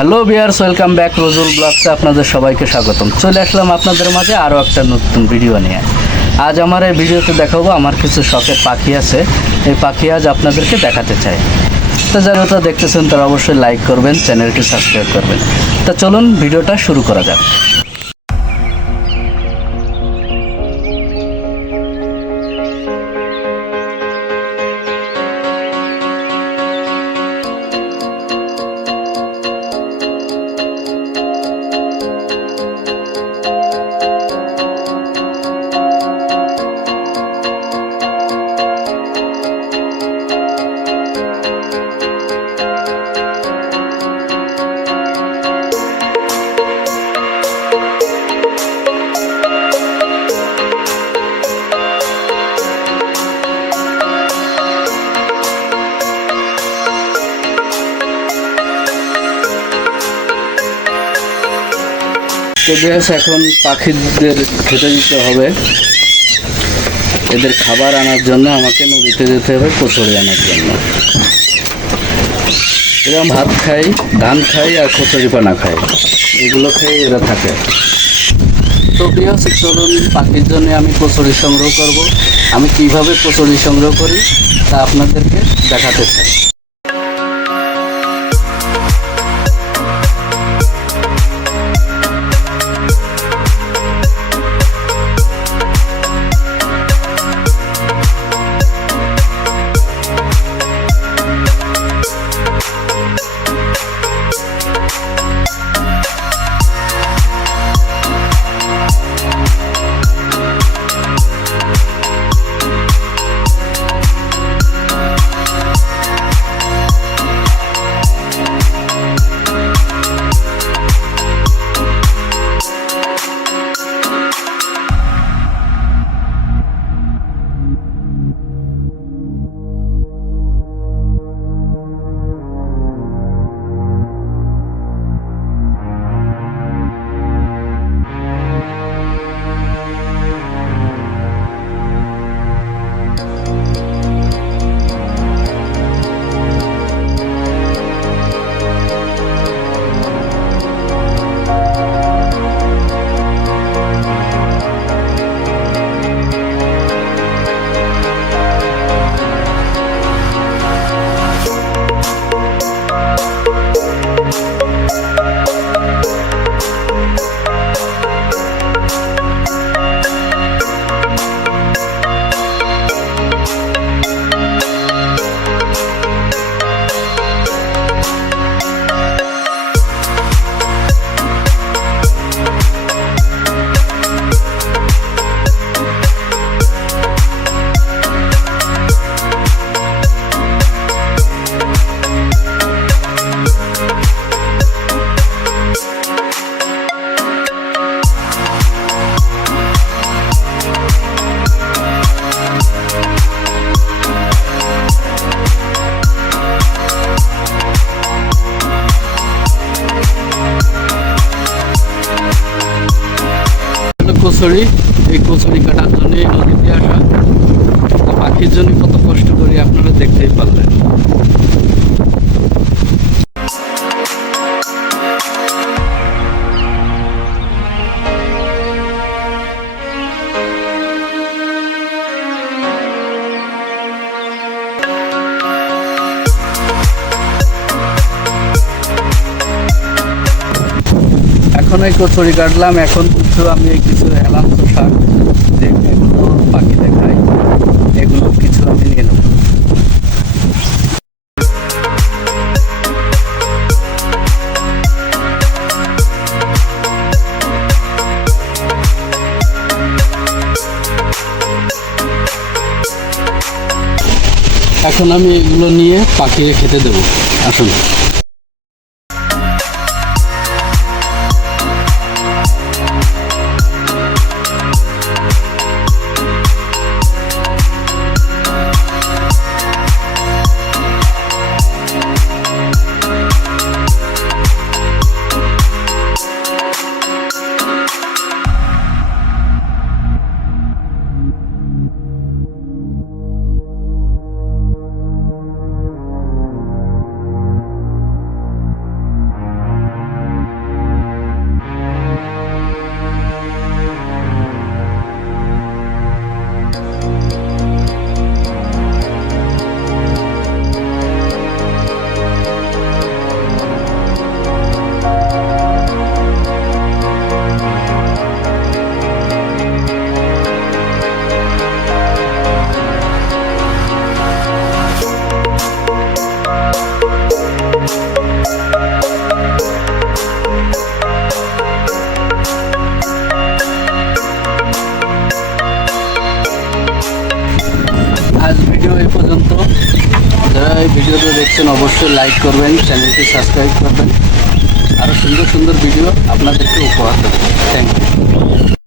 Hello viewers, welcome back রোজুল ব্লগসে আপনাদের সবাইকে স্বাগতম। চলে আসলাম আপনাদের মাঝে আরও একটা নতুন ভিডিও নিয়ে। আজ আমার এই ভিডিওতে দেখাবো আমার কিছু শখের পাখি আছে, এই পাখি আজ আপনাদেরকে দেখাতে চাই। তো যারা ওটা দেখতেছেন তারা অবশ্যই লাইক করবেন, চ্যানেলটি সাবস্ক্রাইব করবেন। তা চলুন ভিডিওটা শুরু করা যাক। তো এখন পাখিদের খেতে দিতে হবে, এদের খাবার আনার জন্য আমাকে নদীতে যেতে হবে কচুরি আনার জন্য। এরা ভাত খাই, ধান খাই আর কচুরি পানা খাই, এগুলো খেয়ে এরা থাকে। তো চলুন পাখির জন্য আমি কচুরি সংগ্রহ করব। আমি কিভাবে কচুরি সংগ্রহ করি তা আপনাদেরকে দেখাতে চাই। কচুরি, এই কচুরি কাটার জন্য এই নদীতে আসা। পাখির জন্য কত কষ্ট করি আপনারা দেখতেই পারলেন। এখন এই কচুরি কাটলাম, এখন আমি কিছু হেলাঞ্চ শাক এগুলো পাখি দেখাই, এগুলো কিছু আমি নিয়ে নেব। এখন আমি এগুলো নিয়ে পাখিকে খেতে দেবো। আসুন। ভিডিও এই পর্যন্ত। যারা এই ভিডিওটা দেখছেন অবশ্যই লাইক করবেন, চ্যানেলটি সাবস্ক্রাইব করবেন। আরও সুন্দর সুন্দর ভিডিও আপনাদেরকে উপহার দেবো। Thank you.